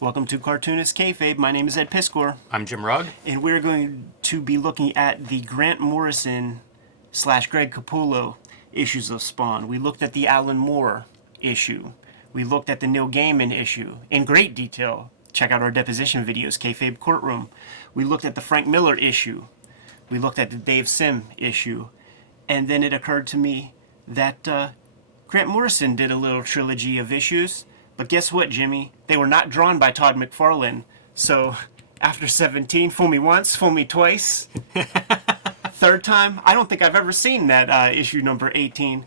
Welcome to Cartoonist Kayfabe. My name is Ed Piskor. I'm Jim Rugg. And we're going to be looking at the Grant Morrison / Greg Capullo issues of Spawn. We looked at the Alan Moore issue. We looked at the Neil Gaiman issue in great detail. Check out our deposition videos, Kayfabe Courtroom. We looked at the Frank Miller issue. We looked at the Dave Sim issue. And then it occurred to me that Grant Morrison did a little trilogy of issues. But guess what, Jimmy? They were not drawn by Todd McFarlane. So after 17, fool me once, fool me twice. Third time, I don't think I've ever seen that issue number 18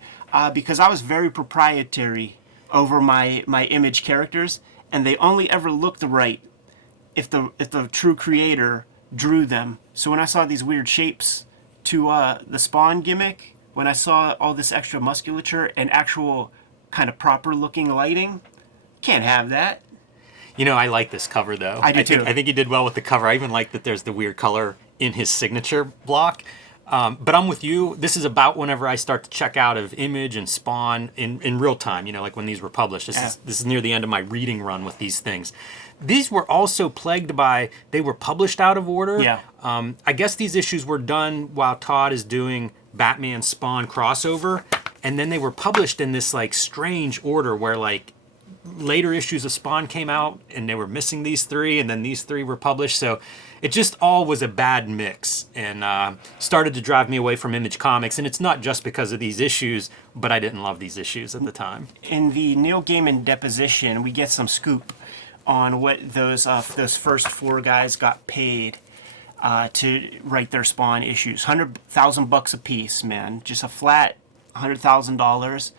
because I was very proprietary over my Image characters, and they only ever looked right if the true creator drew them. So when I saw these weird shapes to the Spawn gimmick, when I saw all this extra musculature and actual kind of proper looking lighting, can't have that. You know, I like this cover, though. I do, too. I think you did well with the cover. I even like that there's the weird color in his signature block. But I'm with you. This is about whenever I start to check out of Image and Spawn in real time, you know, like when these were published. This is near the end of my reading run with these things. These were also plagued by, they were published out of order. Yeah. I guess these issues were done while Todd is doing Batman Spawn crossover. And then they were published in this, like, strange order where, like, later issues of Spawn came out and they were missing these three, and then these three were published. So it just all was a bad mix and started to drive me away from Image Comics. And it's not just because of these issues, but I didn't love these issues at the time. In the Neil Gaiman deposition, we get some scoop on what those first four guys got paid to write their Spawn issues. $100,000 a piece, man. Just a flat $100,000.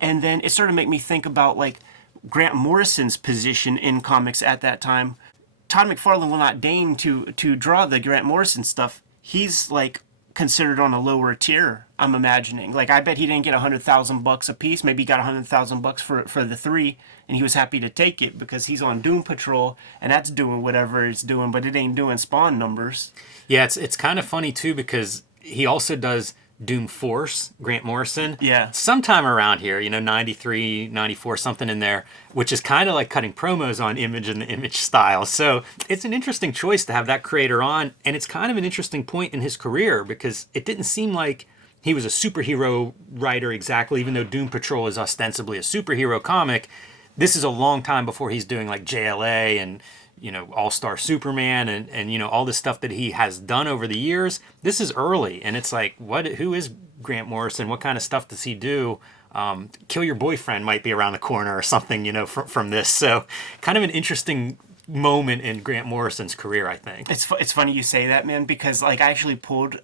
And then it started to make me think about, like, Grant Morrison's position in comics at that time. Todd McFarlane will not deign to draw the Grant Morrison stuff. He's, like, considered on a lower tier, I'm imagining. Like, I bet he didn't get $100,000 a piece. Maybe he got $100,000 for the three, and he was happy to take it because he's on Doom Patrol, and that's doing whatever it's doing, but it ain't doing Spawn numbers. Yeah, it's kind of funny, too, because he also does Doom Force, Grant Morrison. Yeah. Sometime around here, you know, 93, 94, something in there, which is kind of like cutting promos on Image and the Image style. So it's an interesting choice to have that creator on, and it's kind of an interesting point in his career because it didn't seem like he was a superhero writer exactly, even though Doom Patrol is ostensibly a superhero comic. This is a long time before he's doing like JLA and, you know, All-Star Superman and you know, all this stuff that he has done over the years. This is early, and it's like, who is Grant Morrison? What kind of stuff does he do? Kill Your Boyfriend might be around the corner or something, you know, from this. So kind of an interesting moment in Grant Morrison's career, I think. It's funny you say that, man, because, like, I actually pulled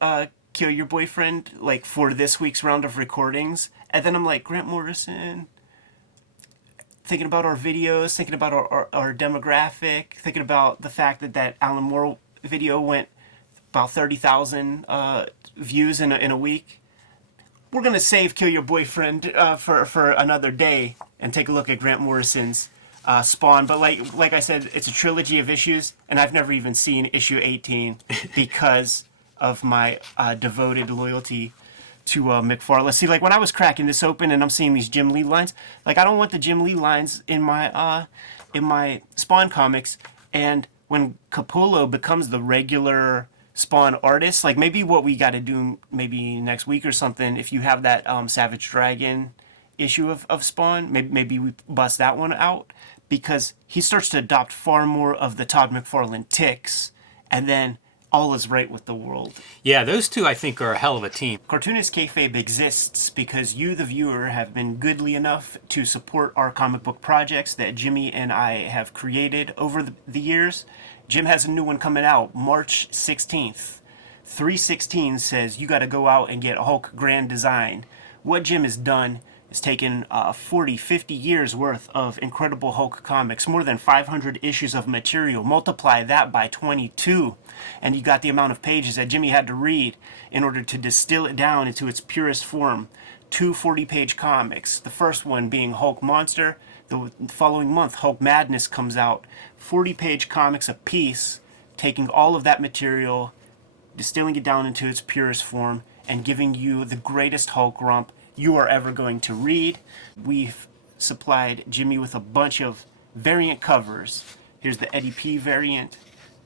Kill Your Boyfriend, like, for this week's round of recordings, and then I'm like, Grant Morrison, thinking about our videos, thinking about our demographic, thinking about the fact that Alan Moore video went about 30,000 views in a week. We're going to save Kill Your Boyfriend for another day and take a look at Grant Morrison's Spawn. But like I said, it's a trilogy of issues, and I've never even seen issue 18 because of my devoted loyalty to McFarlane. See, like, when I was cracking this open and I'm seeing these Jim Lee lines, like, I don't want the Jim Lee lines in my Spawn comics. And when Capullo becomes the regular Spawn artist, like, maybe what we got to do maybe next week or something, if you have that Savage Dragon issue of Spawn, maybe we bust that one out, because he starts to adopt far more of the Todd McFarlane tics, and then all is right with the world. Yeah, those two, I think, are a hell of a team. Cartoonist Kayfabe exists because you, the viewer, have been goodly enough to support our comic book projects that Jimmy and I have created over the years. Jim has a new one coming out March 16th. 316 says you got to go out and get Hulk Grand Design. What Jim has done is taken 40, 50 years worth of Incredible Hulk comics, more than 500 issues of material. Multiply that by 22, and you got the amount of pages that Jimmy had to read in order to distill it down into its purest form. 2 40-page comics. The first one being Hulk Monster. The following month, Hulk Madness comes out. 40-page comics apiece, taking all of that material, distilling it down into its purest form, and giving you the greatest Hulk romp you are ever going to read. We've supplied Jimmy with a bunch of variant covers. Here's the Eddie P variant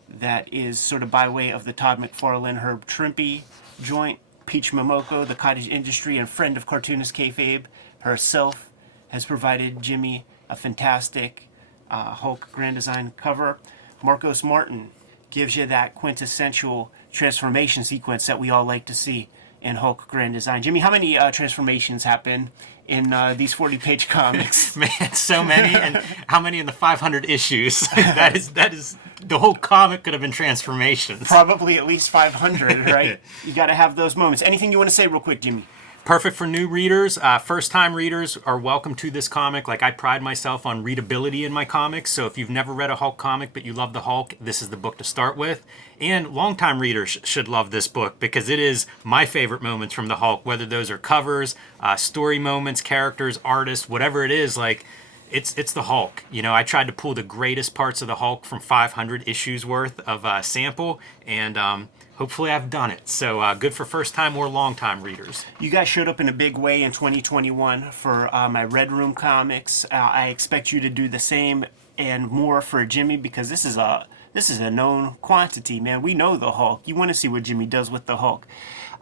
that is sort of by way of the Todd McFarlane Herb Trimpe joint. Peach Momoko, the cottage industry and friend of cartoonist Kayfabe herself, has provided Jimmy a fantastic Hulk Grand Design cover. Marcos Martin gives you that quintessential transformation sequence that we all like to see in Hulk Grand Design. Jimmy, how many transformations happen in these 40-page comics? Man, so many. And how many in the 500 issues? that is the whole comic could have been transformations. Probably at least 500, right? You got to have those moments. Anything you want to say real quick, Jimmy? Perfect for new readers. First-time readers are welcome to this comic. Like, I pride myself on readability in my comics, so if you've never read a Hulk comic but you love the Hulk, this is the book to start with. And longtime readers should love this book because it is my favorite moments from the Hulk, whether those are covers, story moments, characters, artists, whatever it is. Like, it's the Hulk. You know, I tried to pull the greatest parts of the Hulk from 500 issues worth of sample, and hopefully I've done it. So good for first-time or long-time readers. You guys showed up in a big way in 2021 for my Red Room comics. I expect you to do the same and more for Jimmy because this is a known quantity, man. We know the Hulk. You want to see what Jimmy does with the Hulk.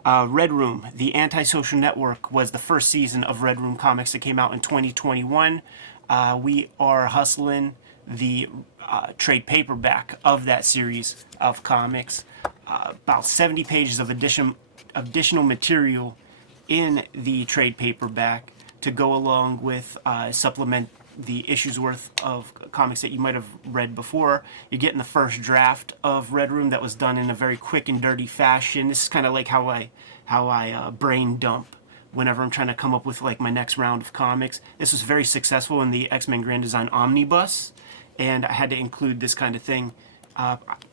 Red Room, the Antisocial Network, was the first season of Red Room comics that came out in 2021. We are hustling the trade paperback of that series of comics. About 70 pages of additional material in the trade paperback to go along with supplement the issues worth of comics that you might have read before. You're getting the first draft of Red Room that was done in a very quick and dirty fashion. This is kind of like how I brain dump whenever I'm trying to come up with like my next round of comics. This was very successful in the X-Men Grand Design Omnibus, and I had to include this kind of thing.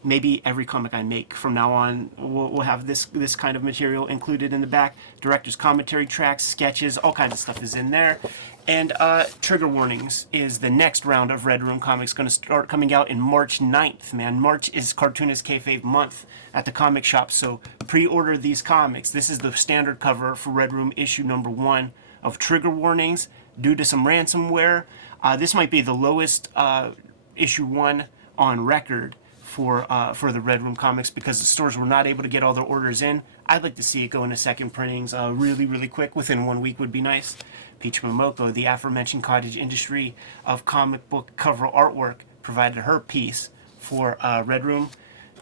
Maybe every comic I make from now on will have this kind of material included in the back. Director's commentary tracks, sketches, all kinds of stuff is in there. And Trigger Warnings is the next round of Red Room comics, going to start coming out in March 9th, man. March is Cartoonist Kayfabe month at the comic shop, so pre-order these comics. This is the standard cover for Red Room issue number 1 of Trigger Warnings due to some ransomware. This might be the lowest issue 1 on record for the Red Room comics because the stores were not able to get all their orders in. I'd like to see it go into second printings really quick. Within 1 week would be nice. Peach Momoko, the aforementioned cottage industry of comic book cover artwork, provided her piece for Red Room.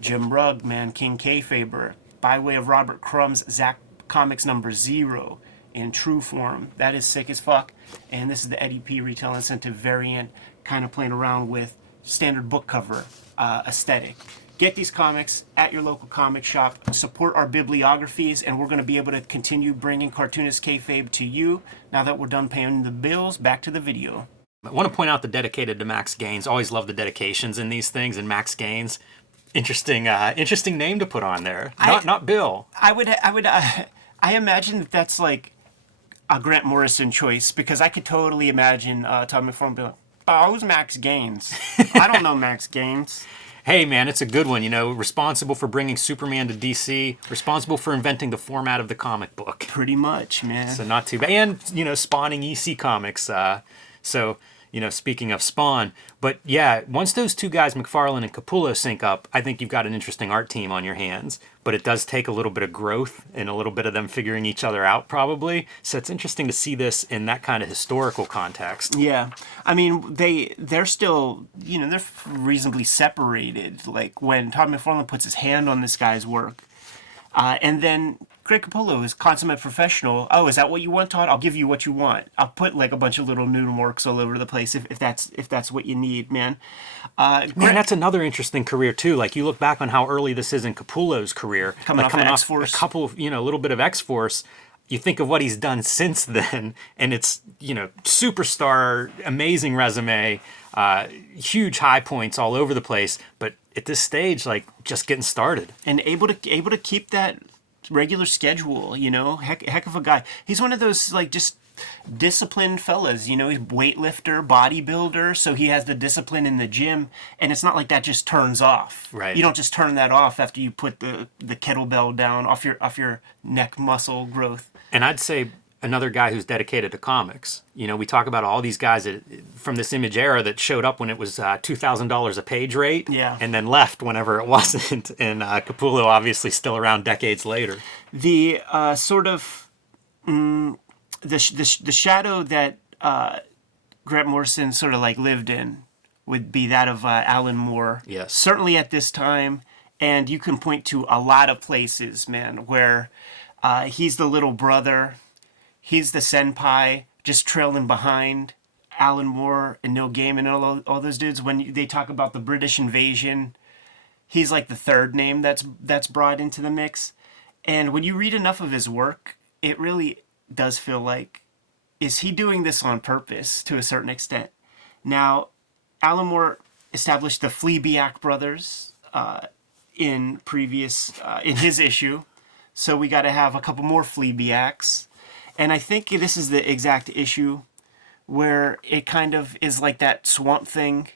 Jim Rugg, man, King Kayfaber, by way of Robert Crumb's Zack Comics number 0 in true form. That is sick as fuck. And this is the Eddie P retail incentive variant, kind of playing around with standard book cover aesthetic. Get these comics at your local comic shop. Support our bibliographies, and we're going to be able to continue bringing Cartoonist Kayfabe to you. Now that we're done paying the bills, back to the video. I want to point out the dedicated to Max Gaines. Always love the dedications in these things, and Max Gaines, interesting name to put on there. Not Bill. I imagine that's like a Grant Morrison choice because I could totally imagine Todd McFarlane being like, "Oh, who's Max Gaines? I don't know Max Gaines." Hey, man, it's a good one. You know, responsible for bringing Superman to DC, responsible for inventing the format of the comic book. Pretty much, man. So not too bad. And, you know, spawning EC Comics. So, you know, speaking of Spawn. But, yeah, once those two guys, McFarlane and Capullo, sync up, I think you've got an interesting art team on your hands. But it does take a little bit of growth and a little bit of them figuring each other out, probably. So it's interesting to see this in that kind of historical context. Yeah. I mean, they're still, you know, they're reasonably separated. Like, when Todd McFarlane puts his hand on this guy's work, and then Greg Capullo is consummate professional. Oh, is that what you want, Todd? I'll give you what you want. I'll put like a bunch of little noodle marks all over the place if that's what you need, man. Man, that's another interesting career too. Like you look back on how early this is in Capullo's career, coming off X-Force, a couple, you know, a little bit of X-Force. You think of what he's done since then, and it's, you know, superstar, amazing resume, huge high points all over the place. But at this stage, like just getting started and able to keep that regular schedule, you know, heck of a guy. He's one of those like just disciplined fellas, you know. He's weightlifter, bodybuilder, so he has the discipline in the gym, and it's not like that just turns off. Right. You don't just turn that off after you put the kettlebell down off your neck muscle growth. And I'd say another guy who's dedicated to comics. You know, we talk about all these guys from this Image era that showed up when it was $2,000 a page rate, Yeah. and then left whenever it wasn't. And Capullo obviously still around decades later. The sort of the shadow that Grant Morrison sort of like lived in would be that of Alan Moore. Yes. Certainly at this time, and you can point to a lot of places, man, where he's the little brother, he's the senpai, just trailing behind Alan Moore and Neil Gaiman and all those dudes. When they talk about the British invasion, he's like the third name that's brought into the mix. And when you read enough of his work, it really does feel like, is he doing this on purpose to a certain extent? Now, Alan Moore established the Fleabag brothers in his issue, so we got to have a couple more Fleabags. And I think this is the exact issue where it kind of is like that Swamp Thing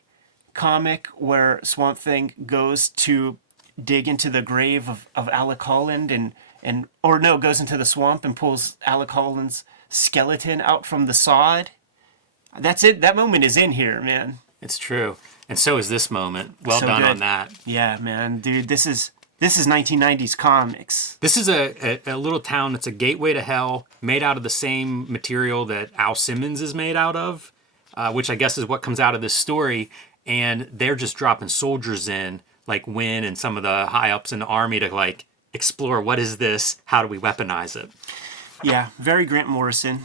comic where Swamp Thing goes to dig into the grave of Alec Holland goes into the swamp and pulls Alec Holland's skeleton out from the sod. That's it. That moment is in here, man. It's true. And so is this moment. Well So done good. on that. Yeah, man, dude, this is 1990s comics. This is a little town that's a gateway to hell, made out of the same material that Al Simmons is made out of, which I guess is what comes out of this story. And they're just dropping soldiers in, like Wynn and some of the high-ups in the army to, like, explore what is this, how do we weaponize it. Yeah, very Grant Morrison.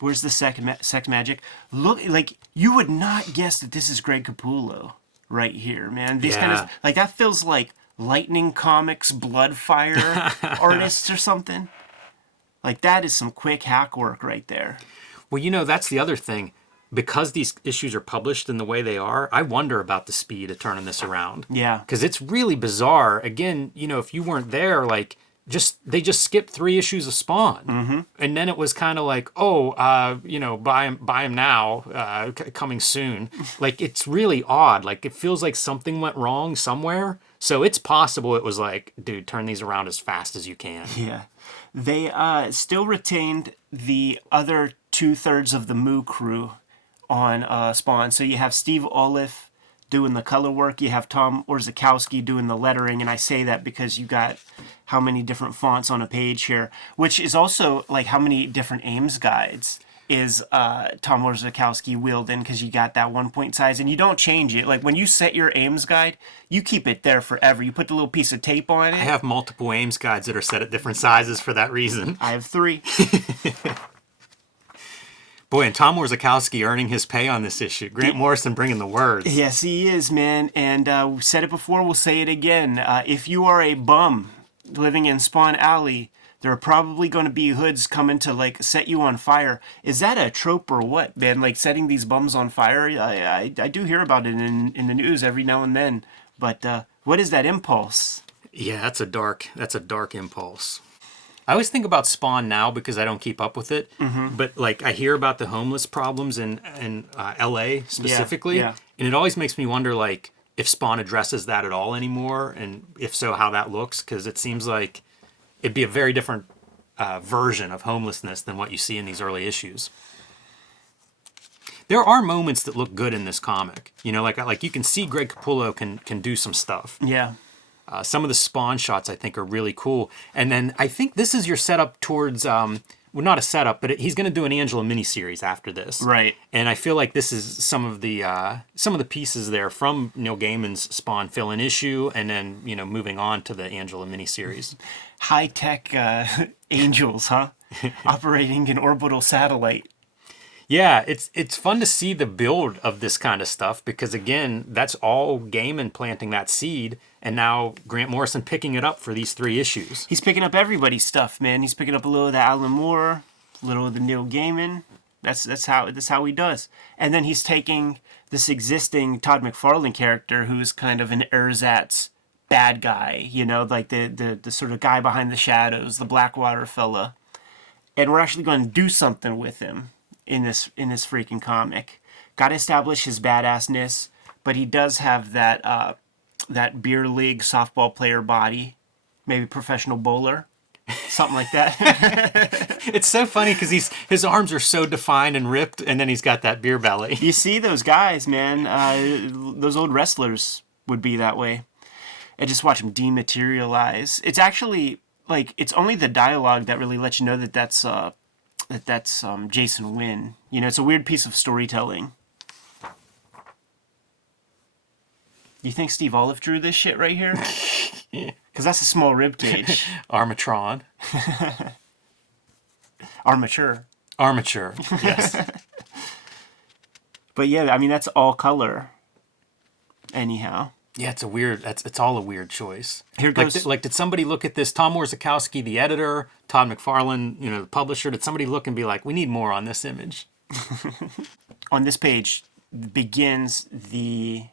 Where's the sex magic? Look, like, you would not guess that this is Greg Capullo right here, man. These kind of, like, that feels like Lightning Comics, Bloodfire artists or something. Like, that is some quick hack work right there. Well, you know, that's the other thing. Because these issues are published in the way they are, I wonder about the speed of turning this around. Yeah. Because it's really bizarre. Again, you know, if you weren't there, like, they just skipped 3 issues of Spawn. Mm-hmm. And then it was kind of like, buy him now, coming soon. Like, it's really odd. Like, it feels like something went wrong somewhere. So it's possible it was like, dude, turn these around as fast as you can. Yeah. They still retained the other 2/3 of the Moo crew on Spawn. So you have Steve Oliff doing the color work. You have Tom Orzechowski doing the lettering. And I say that because you got how many different fonts on a page here, which is also like how many different Ames guides is Tom Orzechowski wheeled in, because you got that 1-point size and you don't change it. Like when you set your Ames guide, you keep it there forever. You put the little piece of tape on it. I have multiple Ames guides that are set at different sizes for that reason. I have 3. Boy, and Tom Orzechowski earning his pay on this issue. Grant Morrison bringing the words. Yes, he is, man. And we said it before, we'll say it again. If you are a bum living in Spawn Alley, there are probably going to be hoods coming to, like, set you on fire. Is that a trope or what, man? Like, setting these bums on fire? I do hear about it in the news every now and then. But what is that impulse? Yeah, that's a dark impulse. I always think about Spawn now because I don't keep up with it. Mm-hmm. But, like, I hear about the homeless problems in L.A. specifically. Yeah. And it always makes me wonder, like, if Spawn addresses that at all anymore. And if so, how that looks. Because it seems like it'd be a very different version of homelessness than what you see in these early issues. There are moments that look good in this comic. You know, like you can see Greg Capullo can do some stuff. Yeah. Some of the Spawn shots, I think, are really cool. And then I think this is your setup towards, well, not a setup, but he's going to do an Angela miniseries after this. Right. And I feel like this is some of the pieces there from Neil Gaiman's Spawn fill-in issue, and then, you know, moving on to the Angela miniseries. High-tech angels, huh? Operating an orbital satellite. Yeah, it's fun to see the build of this kind of stuff because, again, that's all Gaiman planting that seed, and now Grant Morrison picking it up for these 3 issues. He's picking up everybody's stuff, man. He's picking up a little of the Alan Moore, a little of the Neil Gaiman. That's how he does. And then he's taking this existing Todd McFarlane character who's kind of an ersatz bad guy, you know, like the sort of guy behind the shadows, the Blackwater fella. And we're actually going to do something with him in this freaking comic. Got to establish his badassness, but he does have that beer league softball player body, maybe professional bowler, something like that. It's so funny because his arms are so defined and ripped, and then he's got that beer belly. You see those guys, man. Those old wrestlers would be that way. And just watch them dematerialize. It's actually like it's only the dialogue that really lets you know that that's Jason Wynn. You know, it's a weird piece of storytelling. You think Steve Olive drew this shit right here? Because that's a small rib cage. Armatron. Armature. Armature, yes. But yeah, I mean, that's all color. Anyhow. Yeah, it's all a weird choice. Here goes. Like, did somebody look at this? Tom Warzakowski, the editor, Todd McFarlane, the publisher, did somebody look and be like, we need more on this image? On this page begins the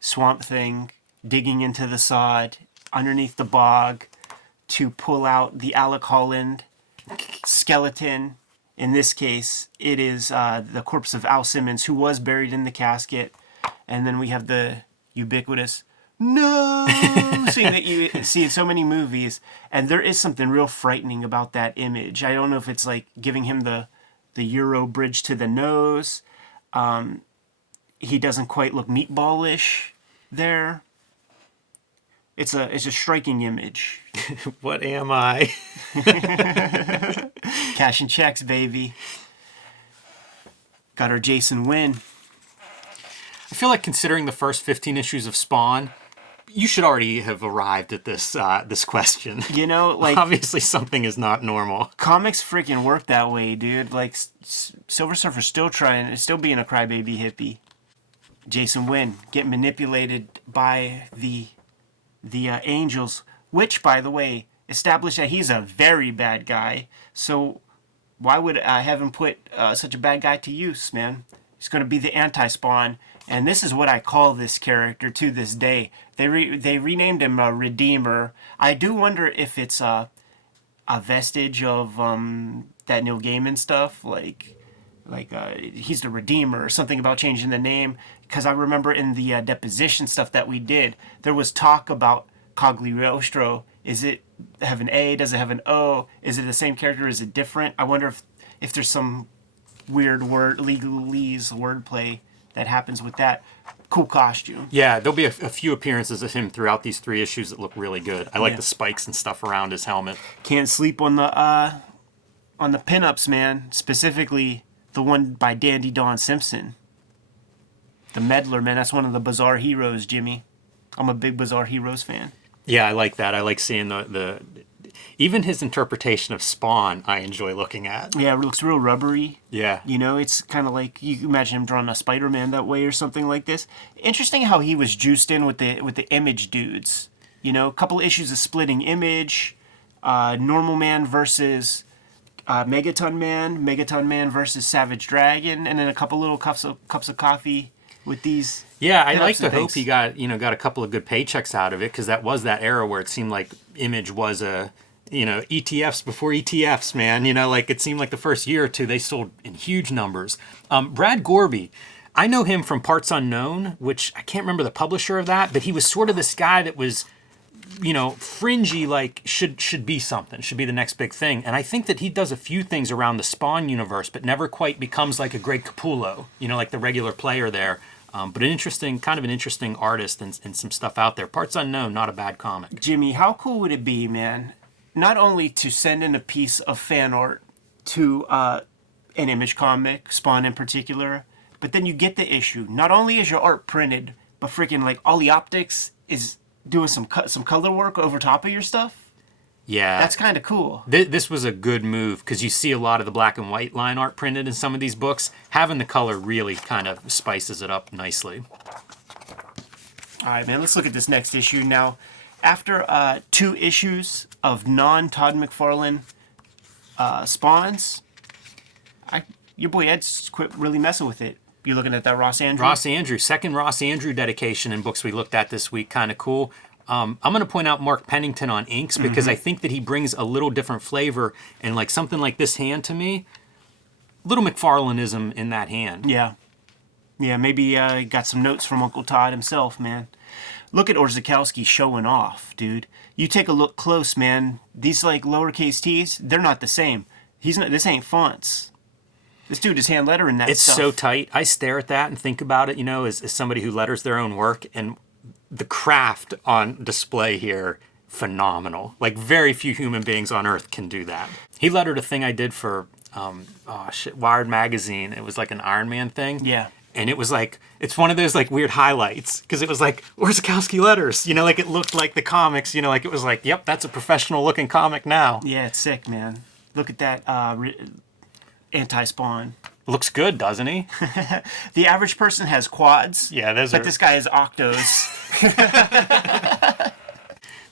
Swamp Thing digging into the sod underneath the bog to pull out the Alec Holland skeleton. In this case, it is the corpse of Al Simmons, who was buried in the casket. And then we have the ubiquitous no scene that you see in so many movies. And there is something real frightening about that image. I don't know if it's like giving him the Euro bridge to the nose. He doesn't quite look meatballish there. It's a striking image. What am I? Cash and checks, baby. Got our Jason Wynn. I feel like considering the first 15 issues of Spawn, you should already have arrived at this question. You know, like obviously something is not normal. Comics freaking work that way, dude. Like Silver Surfer's still being a crybaby hippie. Jason Wynn getting manipulated by the angels, which, by the way, establish that he's a very bad guy. So why would I have him put such a bad guy to use, man? He's going to be the anti-Spawn. And this is what I call this character to this day. They renamed him Redeemer. I do wonder if it's a vestige of that Neil Gaiman stuff, like he's the Redeemer or something about changing the name. Because I remember in the deposition stuff that we did, there was talk about Cogliostro. Is it have an A? Does it have an O? Is it the same character? Is it different? I wonder if there's some weird legalese wordplay that happens with that. Cool costume. Yeah, there'll be a few appearances of him throughout these 3 issues that look really good. I like the spikes and stuff around his helmet. Can't sleep on the pinups, man. Specifically, the one by Dandy Don Simpson. The Meddler, man. That's one of the Bizarre Heroes, Jimmy. I'm a big Bizarre Heroes fan. Yeah, I like that. I like seeing the even his interpretation of Spawn, I enjoy looking at. Yeah, it looks real rubbery. Yeah. You know, it's kind of like, you can imagine him drawing a Spider-Man that way or something like this. Interesting how he was juiced in with the Image dudes. You know, a couple issues of splitting Image, Normal Man versus Megaton Man versus Savage Dragon, and then a couple little cups of coffee with these. Yeah, I like to hope he got a couple of good paychecks out of it, because that was that era where it seemed like Image was ETFs before ETFs, man. Like it seemed like the first year or two they sold in huge numbers. Brad Gorby, I know him from Parts Unknown, which I can't remember the publisher of that, but he was sort of this guy that was, fringy, like should be something, should be the next big thing. And I think that he does a few things around the Spawn universe, but never quite becomes like a Greg Capullo, like the regular player there. But an interesting artist and some stuff out there. Parts Unknown, not a bad comic. Jimmy, how cool would it be, man? Not only to send in a piece of fan art to an Image comic, Spawn in particular, but then you get the issue. Not only is your art printed, but freaking like all the optics is doing some color work over top of your stuff. Yeah. That's kind of cool. This was a good move, because you see a lot of the black and white line art printed in some of these books. Having the color really kind of spices it up nicely. All right, man, let's look at this next issue. Now, after 2 issues of non-Todd McFarlane Spawns, your boy Ed's quit really messing with it. You're looking at that Ross Andrew? Ross Andrew, second Ross Andrew dedication in books we looked at this week, kind of cool. I'm going to point out Mark Pennington on inks, because I think that he brings a little different flavor, and like something like this hand to me, little McFarlaneism in that hand. Yeah. Yeah, maybe got some notes from Uncle Todd himself, man. Look at Orzakowski showing off, dude. You take a look close, man. These like lowercase t's, they're not the same. He's not. This ain't fonts. This dude is hand lettering that It's stuff. so tight. I stare at that and think about it, as somebody who letters their own work, and the craft on display here, phenomenal. Like, very few human beings on earth can do that. He lettered a thing I did for, Wired Magazine. It was like an Iron Man thing. Yeah. And it was like, it's one of those like weird highlights, because it was like, Orzakowski letters, like it looked like the comics, like it was like, yep, that's a professional looking comic now. Yeah, it's sick, man. Look at that anti-spawn. Looks good, doesn't he? The average person has quads. Yeah, but this guy has octos.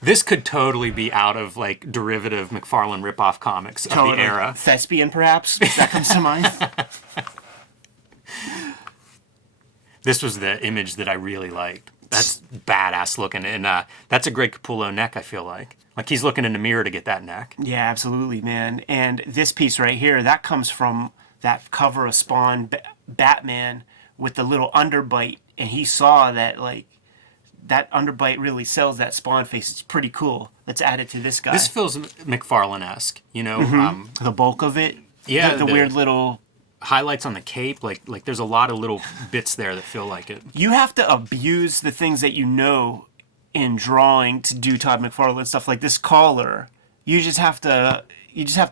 This could totally be out of like derivative McFarlane ripoff comics of the era. Thespian, perhaps? That comes to mind. This was the image that I really liked. That's badass looking, and that's a great Capullo neck, I feel like. Like he's looking in the mirror to get that neck. Yeah, absolutely, man. And this piece right here, that comes from that cover of Spawn Batman with the little underbite, and he saw that, like, that underbite really sells that Spawn face. It's pretty cool. Let's add it to this guy. This feels McFarlane-esque, The bulk of it. Yeah, The weird little highlights on the cape, like there's a lot of little bits there that feel like it. You have to abuse the things that you know in drawing to do Todd McFarlane stuff like this collar. You just have to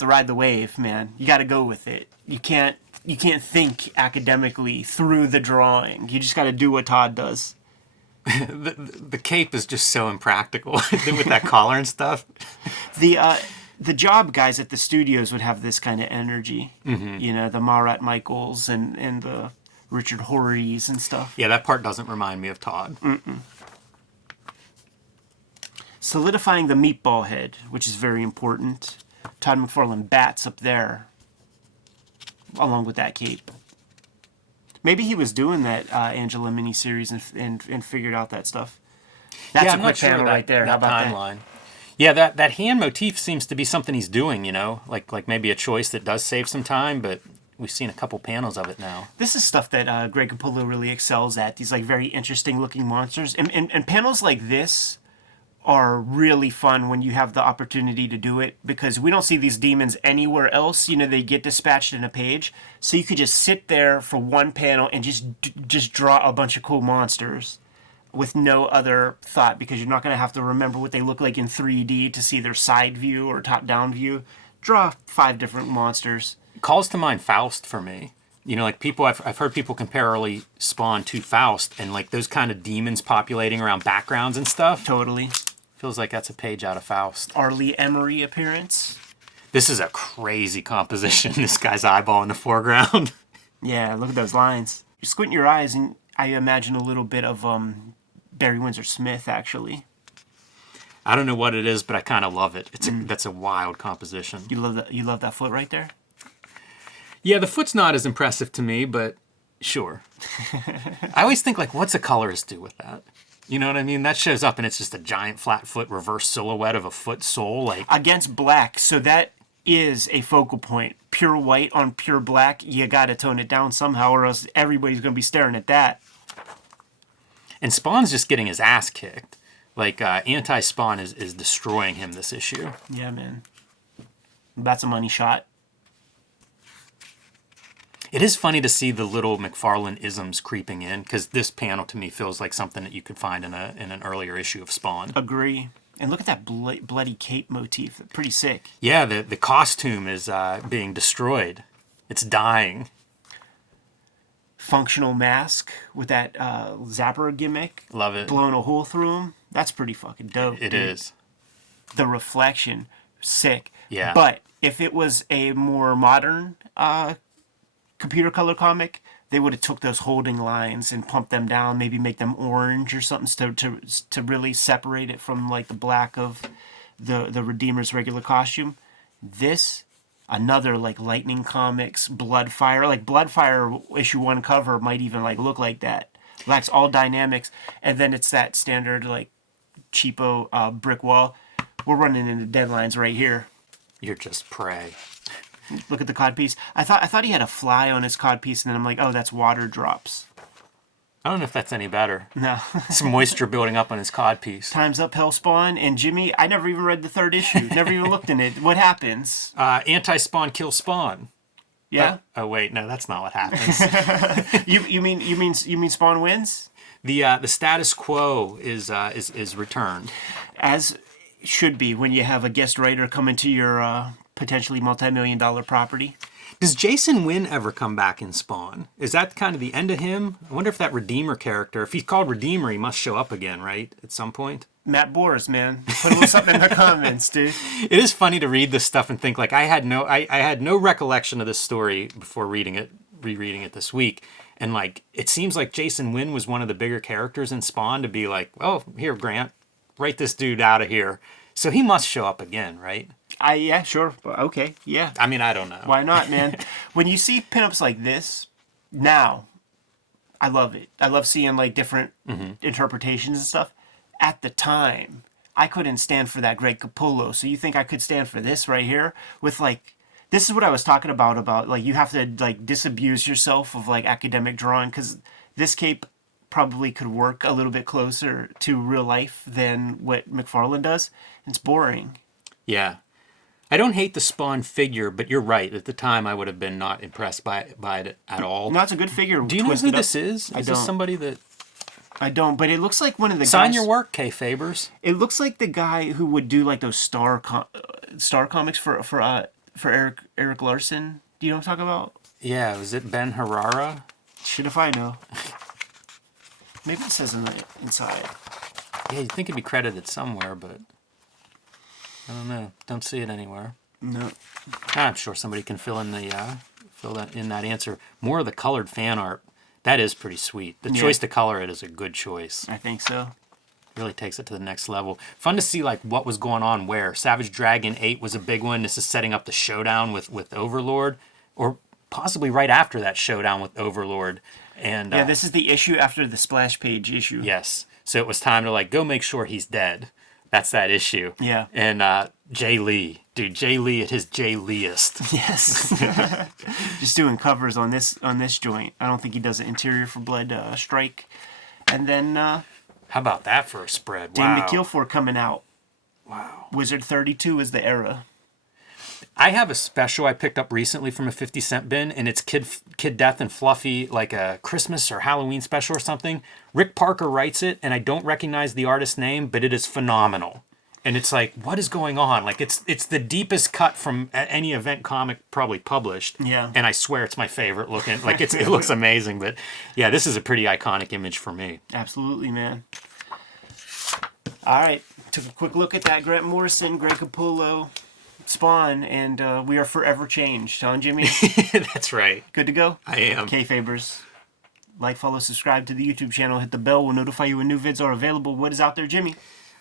ride the wave, man. You got to go with it. You can't think academically through the drawing. You just got to do what Todd does. The cape is just so impractical with that collar and stuff. The job guys at the studios would have this kind of energy. Mm-hmm. The Marat Michaels and the Richard Horrys and stuff. Yeah, that part doesn't remind me of Todd. Solidifying the meatball head, which is very important. Todd McFarlane bats up there, along with that cape. Maybe he was doing that Angela miniseries and figured out that stuff. That's a quick panel right there. How about timeline? Yeah, that hand motif seems to be something he's doing, like maybe a choice that does save some time, but we've seen a couple panels of it now. This is stuff that Greg Capullo really excels at. These like very interesting looking monsters. And panels like this are really fun when you have the opportunity to do it, because we don't see these demons anywhere else. They get dispatched in a page. So you could just sit there for one panel and just draw a bunch of cool monsters with no other thought, because you're not going to have to remember what they look like in 3D to see their side view or top-down view. Draw 5 different monsters. Calls to mind Faust for me. Like people, I've heard people compare early Spawn to Faust, and like those kind of demons populating around backgrounds and stuff. Totally. Feels like that's a page out of Faust. Arlie Emery appearance. This is a crazy composition. This guy's eyeball in the foreground. Yeah, look at those lines. You squint your eyes and I imagine a little bit of Barry Windsor Smith, actually. I don't know what it is, but I kind of love it. That's a wild composition. You love that foot right there? Yeah, the foot's not as impressive to me, but sure. I always think, like, what's a colorist do with that? You know what I mean? That shows up and it's just a giant flat foot reverse silhouette of a foot sole. Like against black, so that is a focal point. Pure white on pure black, you gotta tone it down somehow, or else everybody's gonna be staring at that. And Spawn's just getting his ass kicked. Like, Anti-Spawn is destroying him this issue. Yeah, man. That's a money shot. It is funny to see the little McFarlane isms creeping in, because this panel to me feels like something that you could find in an earlier issue of Spawn. Agree. And look at that bloody cape motif. Pretty sick. Yeah, the costume is being destroyed. It's dying. Functional mask with that zapper gimmick. Love it. Blowing a hole through him. That's pretty fucking dope. It is. The reflection, sick. Yeah. But if it was a more modern computer color comic, they would have took those holding lines and pumped them down, maybe make them orange or something to really separate it from like the black of the Redeemer's regular costume. This, another like Lightning Comics Bloodfire, like Bloodfire issue 1 cover might even like look like that. Lacks all dynamics, and then it's that standard like cheapo brick wall. We're running into deadlines right here. You're just prey. Look at the codpiece. I thought he had a fly on his codpiece, and then I'm like, oh, that's water drops. I don't know if that's any better. No. Some moisture building up on his codpiece. Time's Up, Hellspawn, and Jimmy, I never even read the third issue. Never even looked in it. What happens? Anti-Spawn kills Spawn. Yeah? Oh wait, no, that's not what happens. You mean Spawn wins? The status quo is returned. As should be when you have a guest writer come into your potentially multi-million-dollar property. Does Jason Wynn ever come back in Spawn? Is that kind of the end of him? I wonder if that Redeemer character, if he's called Redeemer, he must show up again, right? At some point? Matt Boers, man. Put a little something in the comments, dude. It is funny to read this stuff and think, like, I had no recollection of this story before rereading it this week. And, like, it seems like Jason Wynn was one of the bigger characters in Spawn to be like, oh, here, Grant, write this dude out of here. So he must show up again, right? Yeah, sure. Okay, yeah. I mean, I don't know. Why not, man? When you see pinups like this, now, I love it. I love seeing, like, different interpretations and stuff. At the time, I couldn't stand for that Greg Capullo. So you think I could stand for this right here? With, like, this is what I was talking about, like, you have to, like, disabuse yourself of, like, academic drawing. Because this cape probably could work a little bit closer to real life than what McFarlane does. It's boring. Yeah. I don't hate the Spawn figure, but you're right. At the time, I would have been not impressed by it at all. No, it's a good figure. Do you know who this is? Is this somebody that... I don't, but it looks like one of the Sign guys... your work, Kayfabers. It looks like the guy who would do, like, those Star comics for Eric Larson. Do you know what I'm talking about? Yeah, was it Ben Harara? Shit if I know. Maybe it says inside. Yeah, you'd think it'd be credited somewhere, but... I don't know. Don't see it anywhere. No. I'm sure somebody can fill in that answer. More of the colored fan art. That is pretty sweet. The choice to color it is a good choice. I think so. Really takes it to the next level. Fun to see, like, what was going on where. Savage Dragon 8 was a big one. This is setting up the showdown with Overlord, or possibly right after that showdown with Overlord. And yeah, this is the issue after the splash page issue. Yes. So it was time to, like, go make sure he's dead. That's that issue. Yeah. And Jay Lee. Dude, Jay Lee at his Jay Leeest. Yes. Just doing covers on this joint. I don't think he does an interior for Blood Strike. And then... how about that for a spread? Dean Wow. McKeelfor coming out. Wow. Wizard 32 is the era. I have a special I picked up recently from a 50-cent bin, and it's Kid Death and Fluffy, like a Christmas or Halloween special or something. Rick Parker writes it, and I don't recognize the artist's name, but it is phenomenal. And it's like, what is going on? Like, it's the deepest cut from any event comic probably published. Yeah. And I swear it's my favorite looking. Like, it looks amazing. But, yeah, this is a pretty iconic image for me. Absolutely, man. All right. Took a quick look at that. Grant Morrison, Greg Capullo, Spawn, and we are forever changed, huh, Jimmy? That's right. Good to go? I am. Kayfabers. Like, follow, subscribe to the YouTube channel. Hit the bell. We'll notify you when new vids are available. What is out there, Jimmy?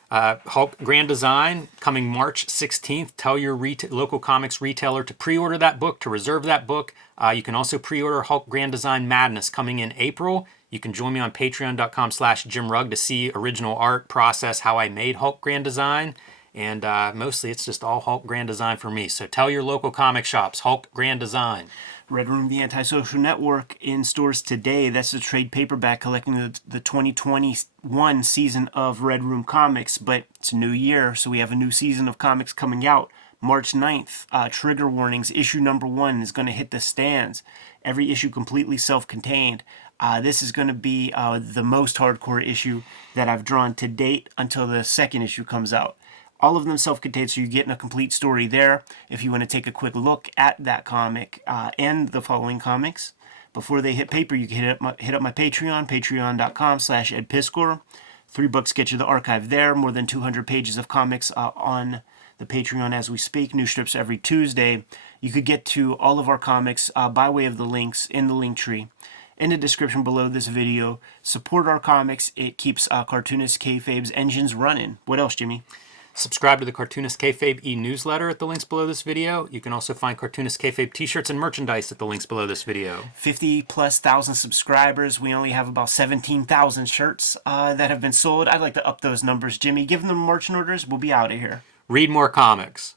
Hulk Grand Design coming March 16th. Tell your local comics retailer to pre-order that book, to reserve that book. You can also pre-order Hulk Grand Design Madness coming in April. You can join me on patreon.com/JimRugg to see original art, process, how I made Hulk Grand Design. And mostly it's just all Hulk Grand Design for me. So tell your local comic shops, Hulk Grand Design. Red Room, the Antisocial Network, in stores today. That's the trade paperback collecting the 2021 season of Red Room Comics. But it's a new year, so we have a new season of comics coming out. March 9th, Trigger Warnings, issue number 1 is going to hit the stands. Every issue completely self-contained. This is going to be the most hardcore issue that I've drawn to date until the second issue comes out. All of them self-contained, so you're getting a complete story there. If you want to take a quick look at that comic and the following comics before they hit paper, you can hit up my Patreon, patreon.com/edpiskor. $3 gets you the archive there. More than 200 pages of comics on the Patreon as we speak. New strips every Tuesday. You could get to all of our comics by way of the links in the link tree in the description below this video. Support our comics. It keeps Cartoonist Kayfabe's engines running. What else, Jimmy? Subscribe to the Cartoonist Kayfabe e-newsletter at the links below this video. You can also find Cartoonist Kayfabe t-shirts and merchandise at the links below this video. 50,000+ subscribers. We only have about 17,000 shirts that have been sold. I'd like to up those numbers, Jimmy. Give them merch orders. We'll be out of here. Read more comics.